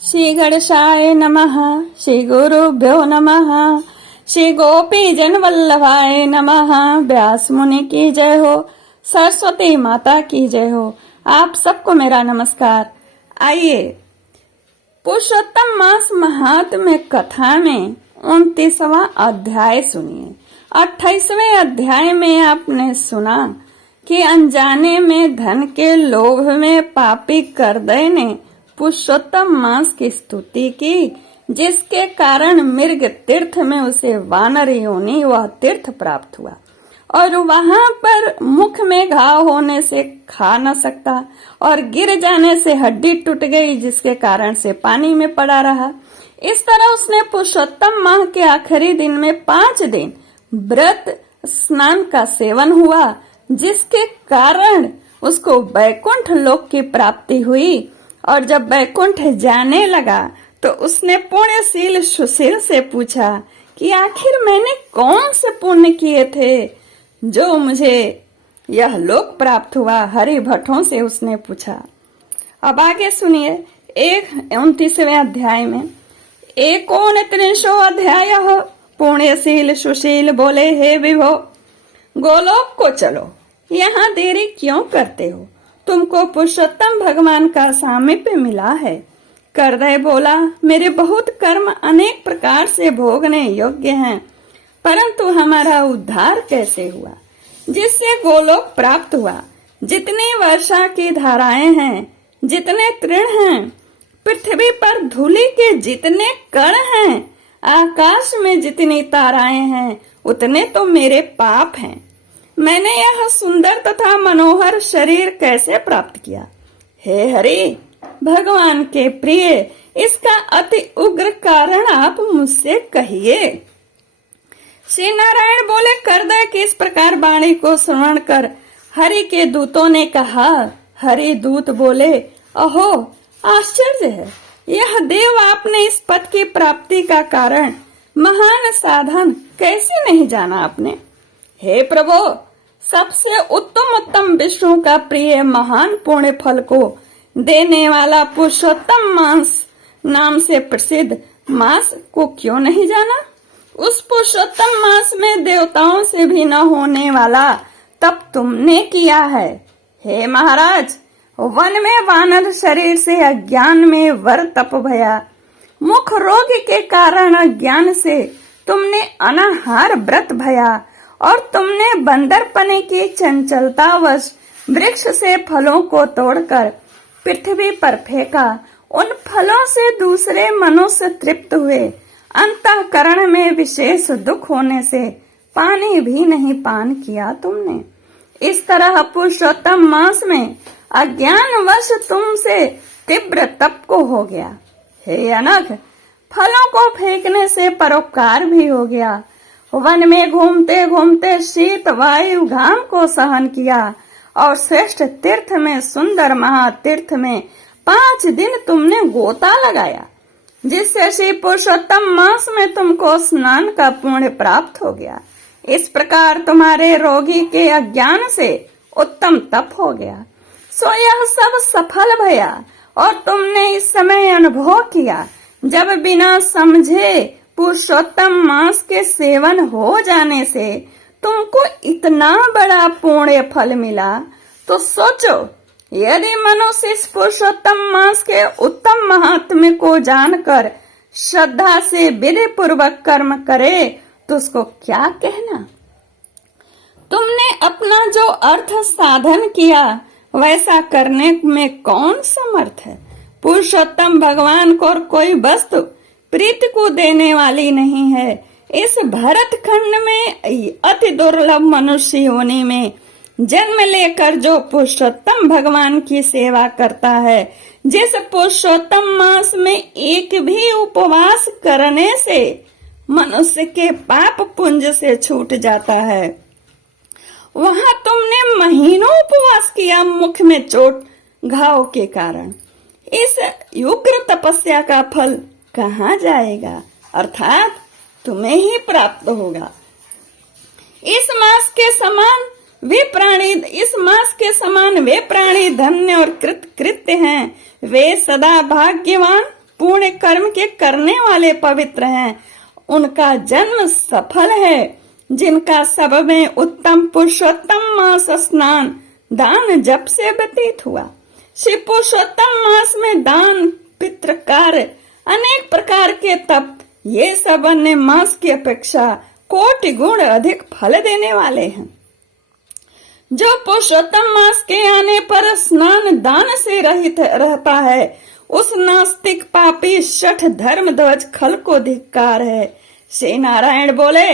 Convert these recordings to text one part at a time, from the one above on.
श्री गणेशाय नमः। श्री गुरुभ्यो नमः। श्री गोपी जन वल्लभाय नमः। व्यास मुनि की जय हो, सरस्वती माता की जय हो। आप सबको मेरा नमस्कार। आइए पुरुषोत्तम मास महात्म्य कथा में 29वां अध्याय सुनिए। 28वें अध्याय में आपने सुना कि अनजाने में धन के लोभ में पापी करदय ने पुरुषोत्तम मास की स्तुति की, जिसके कारण मृग तीर्थ में उसे वानर योनि वह तीर्थ प्राप्त हुआ और वहां पर मुख में घाव होने से खा न सकता और गिर जाने से हड्डी टूट गई, जिसके कारण से पानी में पड़ा रहा। इस तरह उसने पुरुषोत्तम माह के आखिरी दिन में 5 दिन व्रत स्नान का सेवन हुआ, जिसके कारण उसको वैकुंठ लोक की प्राप्ति हुई। और जब वैकुंठ जाने लगा तो उसने पुण्यशील सुशील से पूछा कि आखिर मैंने कौन से पुण्य किए थे जो मुझे यह लोक प्राप्त हुआ। हरि भट्टों से उसने पूछा। अब आगे सुनिए 29वें अध्याय में 29 अध्याय। पुण्यशील सुशील बोले, हे विभो, गोलोक को चलो, यहाँ देरी क्यों करते हो? तुमको पुरुषोत्तम भगवान का सामीप्य मिला है। करदय बोला, मेरे बहुत कर्म अनेक प्रकार से भोगने योग्य हैं, परंतु हमारा उद्धार कैसे हुआ जिससे गोलोक प्राप्त हुआ? जितनी वर्षा की धाराएं हैं, जितने तृण हैं, पृथ्वी पर धूलि के जितने कण हैं, आकाश में जितनी ताराएं हैं, उतने तो मेरे पाप हैं। मैंने यह सुंदर तथा मनोहर शरीर कैसे प्राप्त किया? हे हरि भगवान के प्रिय, इसका अति उग्र कारण आप मुझसे कहिए। श्री नारायण बोले, करदय की इस प्रकार वाणी को श्रवण कर हरि के दूतों ने कहा। हरि दूत बोले, अहो आश्चर्य है, यह देव आपने इस पद की प्राप्ति का कारण महान साधन कैसे नहीं जाना आपने? हे प्रभु, सबसे उत्तम विष्णु का प्रिय महान पुण्य फल को देने वाला पुरुषोत्तम मास नाम से प्रसिद्ध मास को क्यों नहीं जाना? उस पुरुषोत्तम मास में देवताओं से भी न होने वाला तप तुमने किया है। हे महाराज, वन में वानर शरीर से अज्ञान में वर तप भया। मुख रोग के कारण अज्ञान से तुमने अनाहार व्रत भया और तुमने बंदरपने की चंचलतावश वृक्ष से फलों को तोड़कर पृथ्वी पर फेंका। उन फलों से दूसरे मनुष्य तृप्त हुए। अंतःकरण में विशेष दुख होने से पानी भी नहीं पान किया तुमने। इस तरह पुरुषोत्तम मास में अज्ञानवश तुमसे तीव्र तप को हो गया। हे अनघ, फलों को फेंकने से परोपकार भी हो गया। वन में घूमते घूमते शीत वायु घाम को सहन किया और श्रेष्ठ तीर्थ में सुंदर महातीर्थ में 5 दिन तुमने गोता लगाया, जिससे श्री पुरुषोत्तम मास में तुमको स्नान का पुण्य प्राप्त हो गया। इस प्रकार तुम्हारे रोगी के अज्ञान से उत्तम तप हो गया। सो यह सब सफल भया और तुमने इस समय अनुभव किया, जब बिना समझे पुरुषोत्तम मास के सेवन हो जाने से तुमको इतना बड़ा पुण्य फल मिला, तो सोचो, यदि मनुष्य इस पुरुषोत्तम मास के उत्तम महात्म्य को जानकर श्रद्धा से विधि पूर्वक कर्म करे तो उसको क्या कहना? तुमने अपना जो अर्थ साधन किया वैसा करने में कौन समर्थ है? पुरुषोत्तम भगवान को और कोई वस्तु प्रीति को देने वाली नहीं है। इस भरत खंड में अति दुर्लभ मनुष्य योनि में जन्म लेकर जो पुरुषोत्तम भगवान की सेवा करता है, जिस पुरुषोत्तम मास में एक भी उपवास करने से मनुष्य के पाप पुंज से छूट जाता है, वहां तुमने महीनों उपवास किया मुख में चोट घाव के कारण। इस उग्र तपस्या का फल कहाँ जाएगा? अर्थात तुम्हें ही प्राप्त होगा। इस मास के समान वे प्राणी धन्य और कृत्य हैं। वे सदा भाग्यवान पुण्य कर्म के करने वाले पवित्र हैं, उनका जन्म सफल है। जिनका सब में उत्तम पुरुषोत्तम मास स्नान दान जप से व्यतीत हुआ। श्री पुरुषोत्तम मास में दान, पितृ कार्य, अनेक प्रकार के तप, ये सब अन्य मास की अपेक्षा कोटि गुण अधिक फल देने वाले हैं। जो पुरुषोत्तम मास के आने पर स्नान दान से रहित रहता है, उस नास्तिक पापी शठ धर्म ध्वज खल को धिक्कार है। श्री नारायण बोले,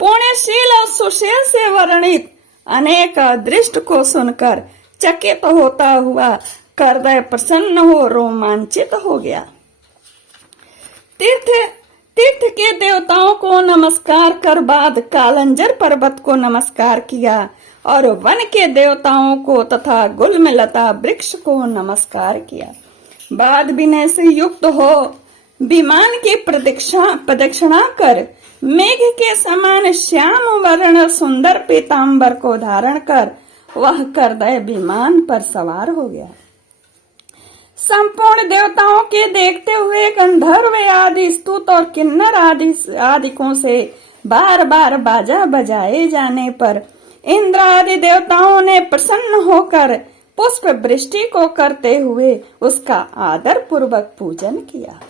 पुण्यशील और सुशील से वर्णित अनेक अदृष्ट को सुनकर चकित होता हुआ हृदय प्रसन्न हो रोमांचित हो गया। तीर्थ के देवताओं को नमस्कार कर बाद कालंजर पर्वत को नमस्कार किया और वन के देवताओं को तथा गुलमलता वृक्ष को नमस्कार किया। बाद विनय से युक्त हो विमान की प्रदक्षिणा कर मेघ के समान श्याम वर्ण सुंदर पीतांबर को धारण कर वह करदय विमान पर सवार हो गया। संपूर्ण देवताओं के देखते हुए गंधर्व आदि स्तुत और किन्नर आदिकों से बार बार बाजा बजाए जाने पर इंद्र आदि देवताओं ने प्रसन्न होकर पुष्प वृष्टि को करते हुए उसका आदर पूर्वक पूजन किया।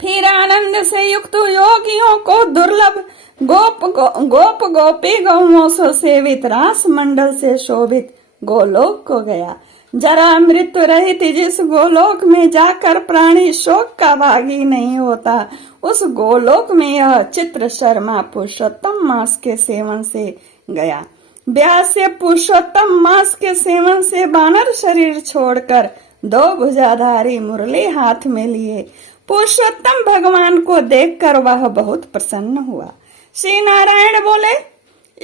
फिर आनंद से युक्त योगियों को दुर्लभ गोपी गौओं से सेवित रास मंडल से शोभित गोलोक को गया। जरा मृत्यु रहित जिस गोलोक में जाकर प्राणी शोक का भागी नहीं होता, उस गोलोक में यह चित्र शर्मा पुरुषोत्तम मास के सेवन से गया। व्यास से पुरुषोत्तम मास के सेवन से बानर शरीर छोड़कर दो भुजाधारी मुरली हाथ में लिए पुरुषोत्तम भगवान को देखकर वह बहुत प्रसन्न हुआ। श्री नारायण बोले,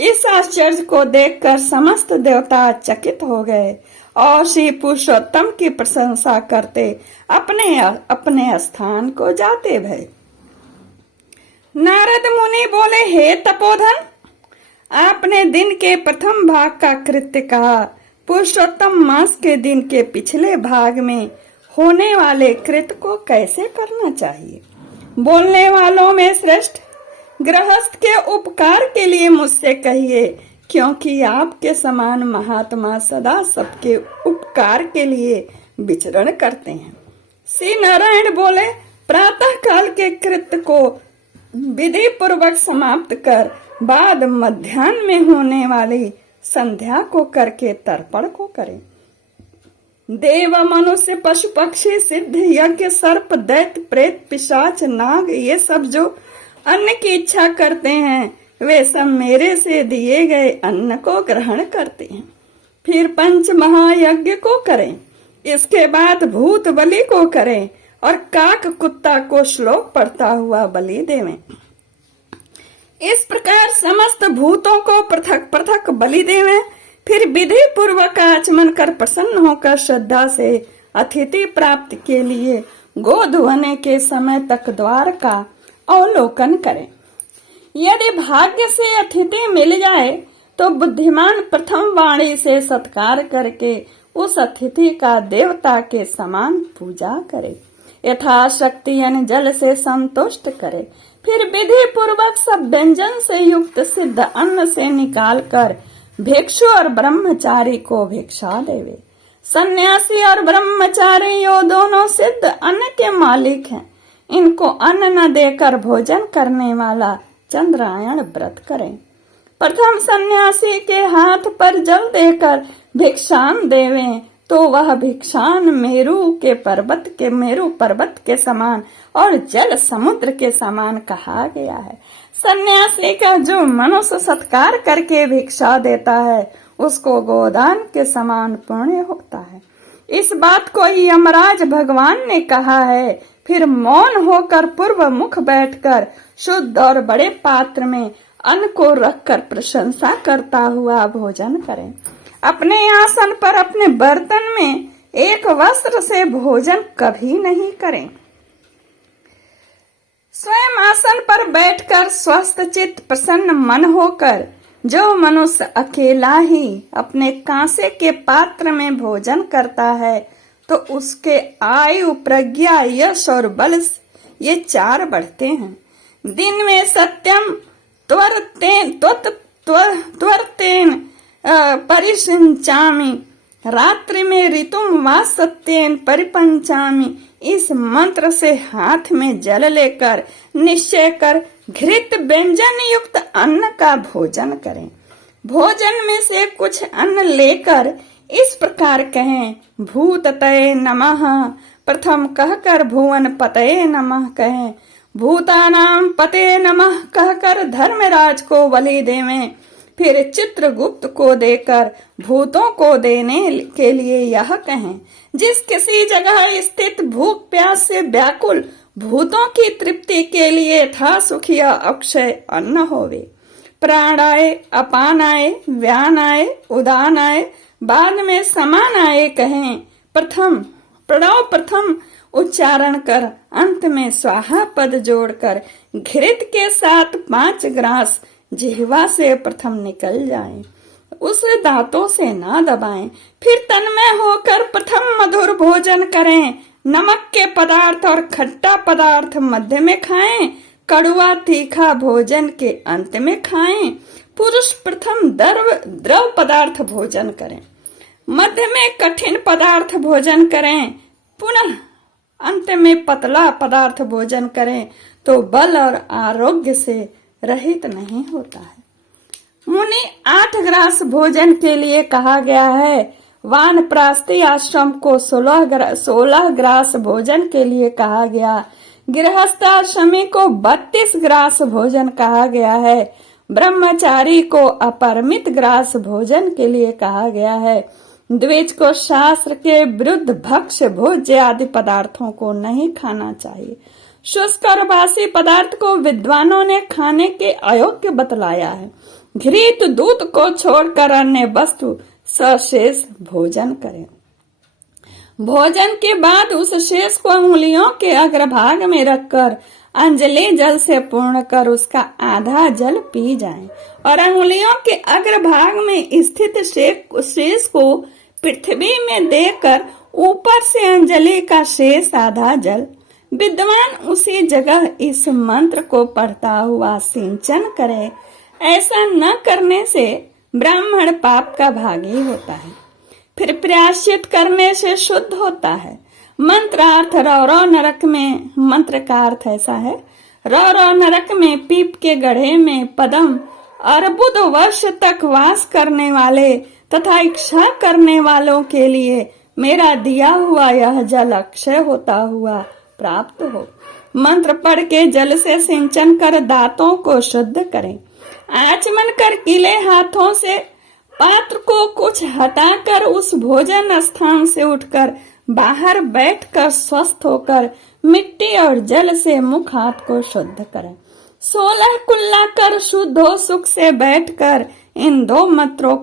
इस आश्चर्य को देखकर समस्त देवता चकित हो गए और श्री पुरुषोत्तम की प्रशंसा करते अपने अपने स्थान को जाते भय। नारद मुनि बोले, हे तपोधन, आपने दिन के प्रथम भाग का कृत्य कहा। पुरुषोत्तम मास के दिन के पिछले भाग में होने वाले कृत्य को कैसे करना चाहिए? बोलने वालों में श्रेष्ठ गृहस्थ के उपकार के लिए मुझसे कहिए, क्योंकि आपके समान महात्मा सदा सबके उपकार के लिए विचरण करते हैं। श्री नारायण बोले, प्रातः काल के कृत्य को विधि पूर्वक समाप्त कर बाद मध्याह्न में होने वाली संध्या को करके तर्पण को करें। देव, मनुष्य, पशु, पक्षी, सिद्ध, यज्ञ, सर्प, दैत्य, प्रेत, पिशाच, नाग, ये सब जो अन्न की इच्छा करते हैं, वे सब मेरे से दिए गए अन्न को ग्रहण करते हैं। फिर पंच महायज्ञ को करें, इसके बाद भूत बलि को करें और काक कुत्ता को श्लोक पढ़ता हुआ बलि देवें। इस प्रकार समस्त भूतों को पृथक पृथक बलि देवें। फिर विधि पूर्वक आचमन कर प्रसन्न होकर श्रद्धा से अतिथि प्राप्ति के लिए गोधुवने के समय तक द्वार का अवलोकन करें। यदि भाग्य से अतिथि मिल जाए तो बुद्धिमान प्रथम वाणी से सत्कार करके उस अतिथि का देवता के समान पूजा करे, यथाशक्ति अन्न जल से संतुष्ट करे। फिर विधि पूर्वक सब व्यंजन से युक्त सिद्ध अन्न से निकाल कर भिक्षु और ब्रह्मचारी को भिक्षा देवे। सन्यासी और ब्रह्मचारी यो दोनों सिद्ध अन्न के मालिक हैं। इनको अन्न न देकर भोजन करने वाला चंद्रायण व्रत करें। प्रथम सन्यासी के हाथ पर जल देकर भिक्षान देवें तो वह भिक्षान मेरू पर्वत के समान और जल समुद्र के समान कहा गया है। सन्यासी का जो मनुष्य सत्कार करके भिक्षा देता है उसको गोदान के समान पुण्य होता है। इस बात को यमराज भगवान ने कहा है। फिर मौन होकर पूर्व मुख बैठकर शुद्ध और बड़े पात्र में अन्न को रखकर प्रशंसा करता हुआ भोजन करें। अपने आसन पर अपने बर्तन में एक वस्त्र से भोजन कभी नहीं करें। स्वयं आसन पर बैठकर स्वस्थ चित्त प्रसन्न मन होकर जो मनुष्य अकेला ही अपने कांसे के पात्र में भोजन करता है तो उसके आयु, प्रज्ञा, यश और बल ये 4 बढ़ते हैं। दिन में सत्यम त्वरतेन परिसिंचामि, रात्रि में ऋतुम वा सत्येन परिपंचामि। इस मंत्र से हाथ में जल लेकर निश्चय कर घृत व्यंजन युक्त अन्न का भोजन करें। भोजन में से कुछ अन्न लेकर इस प्रकार कहें, भूततये नमः। प्रथम कहकर भुवन पतये नमः कहें। भूतानां पते नमः कहकर धर्मराज को बलि देवें। फिर चित्रगुप्त को देकर भूतों को देने के लिए यह कहें, जिस किसी जगह स्थित भूख प्यास से व्याकुल भूतों की तृप्ति के लिए था सुखिया अक्षय अन्न होवे। प्राण आए, अपान आए, व्यान आए, उदान आए, बाद में समान आए कहें। प्रथम उच्चारण कर अंत में स्वाहा पद जोड़कर घृत के साथ 5 ग्रास जिह्वा से प्रथम निकल जाए, उसे दांतों से ना दबाएं। फिर तन्मय होकर प्रथम मधुर भोजन करें। नमक के पदार्थ और खट्टा पदार्थ मध्य में खाएं, कड़वा तीखा भोजन के अंत में खाएं। पुरुष प्रथम द्रव पदार्थ भोजन करें, मध्य में कठिन पदार्थ भोजन करें, पुनः अंत में पतला पदार्थ भोजन करें तो बल और आरोग्य से रहित नहीं होता है। मुनि 8 ग्रास भोजन के लिए कहा गया है। वानप्रस्थी आश्रम को 16 ग्रास भोजन के लिए कहा गया। गृहस्थाश्रमी को 32 ग्रास भोजन कहा गया है। ब्रह्मचारी को अपरिमित ग्रास भोजन के लिए कहा गया है। द्विज को शास्त्र के विरुद्ध भक्ष्य भोज्य आदि पदार्थों को नहीं खाना चाहिए। शुष्क और बासी पदार्थ को विद्वानों ने खाने के अयोग्य बतलाया है। घृत दूध को छोड़कर अन्य वस्तु सशेष भोजन करें। भोजन के बाद उस शेष को उंगलियों के अग्रभाग में रखकर अंजलि जल से पूर्ण कर उसका आधा जल पी जाए और अंगुलियों के अग्रभाग में स्थित शेष को पृथ्वी में देकर ऊपर से अंजलि का शेष आधा जल विद्वान उसी जगह इस मंत्र को पढ़ता हुआ सिंचन करे। ऐसा न करने से ब्राह्मण पाप का भागी होता है, फिर प्रायश्चित करने से शुद्ध होता है। मंत्रार्थ रौरव नरक में, मंत्र का अर्थ ऐसा है, रौरव नरक में पीप के गड्ढे में पदम अर्बुद वर्ष तक वास करने वाले तथा इच्छा करने वालों के लिए मेरा दिया हुआ यह जल अक्षय होता हुआ प्राप्त हो। मंत्र पढ़ के जल से सिंचन कर दांतों को शुद्ध करें। आचमन कर गीले हाथों से पात्र को कुछ हटाकर उस भोजन स्थान से उठकर बाहर बैठकर स्वस्थ होकर मिट्टी और जल से मुख हाथ को शुद्ध करें। 16 कुल्ला कर शुद्ध हो सुख से बैठकर इन 2 मंत्रों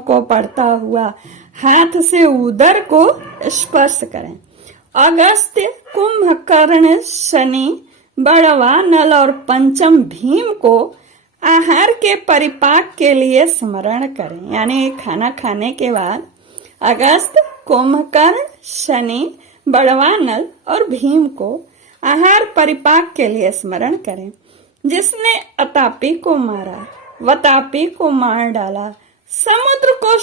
को पढ़ता हुआ हाथ से उदर को स्पर्श करें। अगस्त्य, कुंभकर्ण, शनि, बड़वा, नल और पंचम भीम को आहार के परिपाक के लिए स्मरण करें। यानी खाना खाने के बाद अगस्त, कुंभकर्ण, शनि, बड़वा, नल और भीम को आहार परिपाक के लिए स्मरण करें। जिसने अतापी को मारा, वतापी को मार डाला, समुद्र को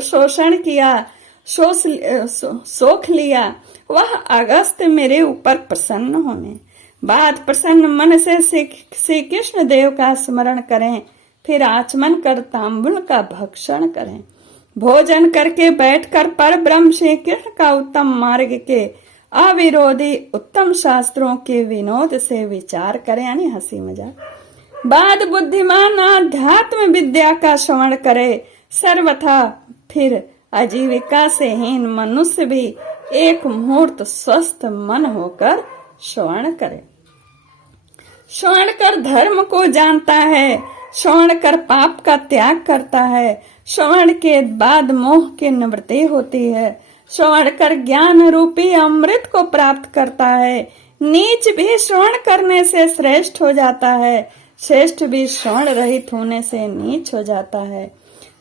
शोषण किया, सोख लिया, वह अगस्त मेरे ऊपर प्रसन्न होने। बाद प्रसन्न मन से श्री कृष्ण देव का स्मरण करें। फिर आचमन कर तांबुल का भक्षण करें। भोजन करके बैठकर पर ब्रह्म श्री कृष्ण का उत्तम मार्ग के अविरोधी उत्तम शास्त्रों के विनोद से विचार करें, यानी हंसी मजाक। बाद बुद्धिमान आध्यात्म विद्या का श्रवण करे सर्वथा। फिर आजीविका से हीन मनुष्य भी एक मुहूर्त स्वस्थ मन होकर श्रवण करे। श्रवण कर धर्म को जानता है, श्रवण कर पाप का त्याग करता है, श्रवण के बाद मोह की निवृत्ति होती है, श्रवण कर ज्ञान रूपी अमृत को प्राप्त करता है। नीच भी श्रवण करने से श्रेष्ठ हो जाता है, श्रेष्ठ भी श्रवण रहित होने से नीच हो जाता है।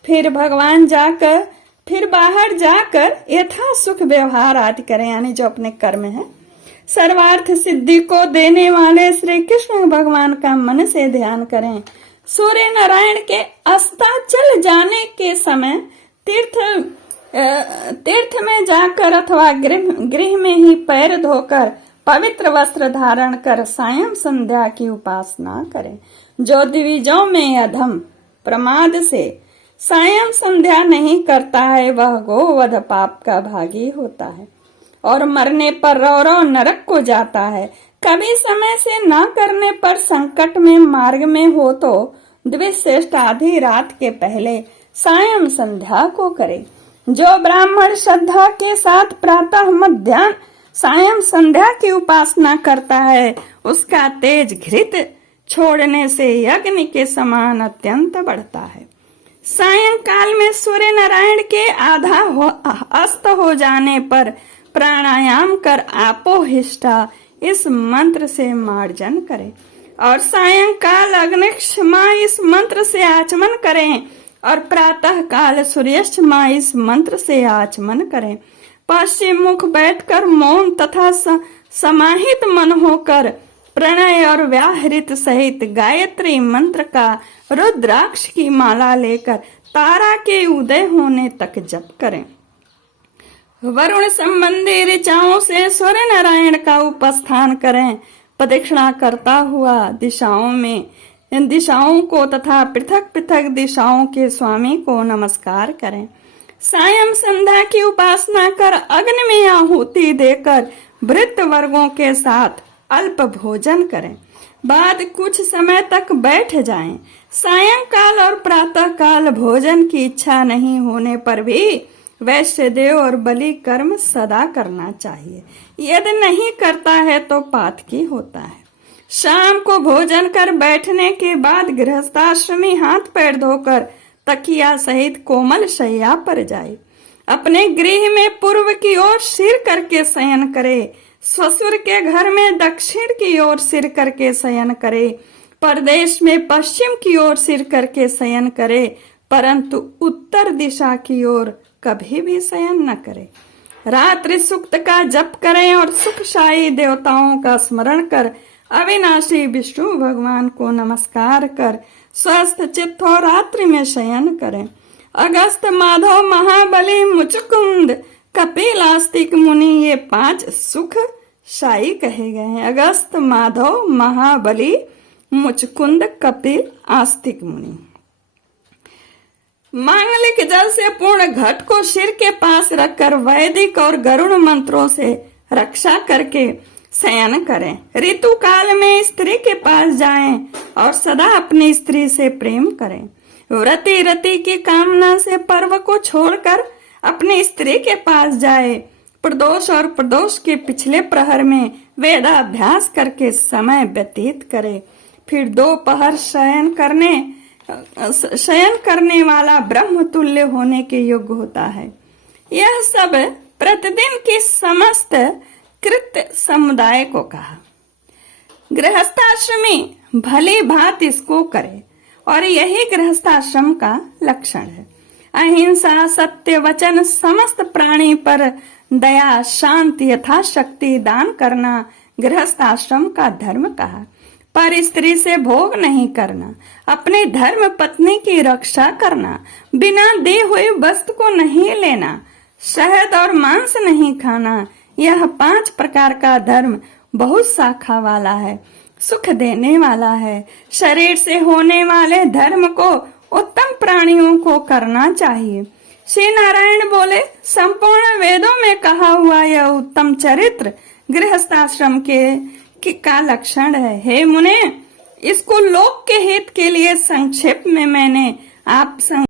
फिर भगवान जाकर फिर बाहर जाकर यथा सुख व्यवहार आदि करें, यानी जो अपने कर्म है। सर्वार्थ सिद्धि को देने वाले श्री कृष्ण भगवान का मन से ध्यान करें। सूर्य नारायण के अस्ताचल जाने के समय तीर्थ में जाकर अथवा गृह में ही पैर धोकर पवित्र वस्त्र धारण कर सायं संध्या की उपासना करें। जो द्विजों में अधम प्रमाद से सायं संध्या नहीं करता है, वह गोवध पाप का भागी होता है और मरने पर रौरव नरक को जाता है। कभी समय से न करने पर संकट में मार्ग में हो तो द्विश्रेष्ठ आधी रात के पहले सायं संध्या को करे। जो ब्राह्मण श्रद्धा के साथ प्रातः मध्याह्न सायं संध्या की उपासना करता है, उसका तेज घृत छोड़ने से यज्ञ के समान अत्यंत बढ़ता है। सायंकाल में सूर्य नारायण के आधा अस्त हो जाने पर प्राणायाम कर आपोहिष्ठा इस मंत्र से मार्जन करें और सायंकाल अग्निक्षमा इस मंत्र से आचमन करें और प्रातः काल सूर्याष्टमा इस मंत्र से आचमन करें। पश्चिम मुख बैठकर मौन तथा समाहित मन होकर प्रणय और व्याहृत सहित गायत्री मंत्र का रुद्राक्ष की माला लेकर तारा के उदय होने तक जप करें। वरुण संबंधी ऋचाओं से सूर्य नारायण का उपस्थान करें। प्रदक्षिणा करता हुआ दिशाओं में इन दिशाओं को तथा पृथक पृथक दिशाओं के स्वामी को नमस्कार करें। सायं संध्या की उपासना कर अग्नि में आहुति देकर वृत्त वर्गों के साथ अल्प भोजन करें। बाद कुछ समय तक बैठ जाएं। सायंकाल और प्रातः काल भोजन की इच्छा नहीं होने पर भी वैश्य देव और बलि कर्म सदा करना चाहिए। यदि नहीं करता है तो पातकी होता है। शाम को भोजन कर बैठने के बाद गृहस्थाश्रमी हाथ पैर धोकर तकिया सहित कोमल शैया पर जाए। अपने गृह में पूर्व की ओर सिर करके शयन करे। ससुर के घर में दक्षिण की ओर सिर करके शयन करे। परदेश में पश्चिम की ओर सिर करके शयन करे, परंतु उत्तर दिशा की ओर कभी भी शयन न करे। रात्रि सूक्त का जप करें और सुखशायी देवताओं का स्मरण कर अविनाशी विष्णु भगवान को नमस्कार कर स्वस्थ चित्त हो रात्रि में शयन करें। अगस्त, माधव, महाबली, मुचकुंद, कपिल, आस्तिक मुनि ये 5 सुख शाही कहे गए हैं। अगस्त, माधव, महाबली, मुचकुंद, कपिल, आस्तिक मुनि। मांगलिक जल से पूर्ण घट को सिर के पास रखकर वैदिक और गरुड़ मंत्रों से रक्षा करके शयन करें। ऋतु काल में स्त्री के पास जाएं और सदा अपनी स्त्री से प्रेम करें। व्रति रति की कामना से पर्व को छोड़कर अपनी स्त्री के पास जाए। प्रदोष और प्रदोष के पिछले प्रहर में वेदाभ्यास करके समय व्यतीत करे। फिर दोपहर शयन करने वाला ब्रह्म तुल्य होने के योग्य होता है। यह सब प्रतिदिन की समस्त कृत्य समुदाय को कहा। गृहस्थाश्रमी भली भांति इसको करे और यही गृहस्थाश्रम का लक्षण है। अहिंसा, सत्य वचन, समस्त प्राणी पर दया, शांति, यथाशक्ति दान करना गृहस्थाश्रम का धर्म कहा। पर स्त्री से भोग नहीं करना, अपने धर्म पत्नी की रक्षा करना, बिना दी हुई वस्तु को नहीं लेना, शहद और मांस नहीं खाना, यह 5 प्रकार का धर्म बहुत शाखा वाला है, सुख देने वाला है। शरीर से होने वाले धर्म को उत्तम प्राणियों को करना चाहिए। श्री नारायण बोले, संपूर्ण वेदों में कहा हुआ यह उत्तम चरित्र गृहस्थाश्रम का लक्षण है। हे मुने, इसको लोक के हित के लिए संक्षेप में मैंने आप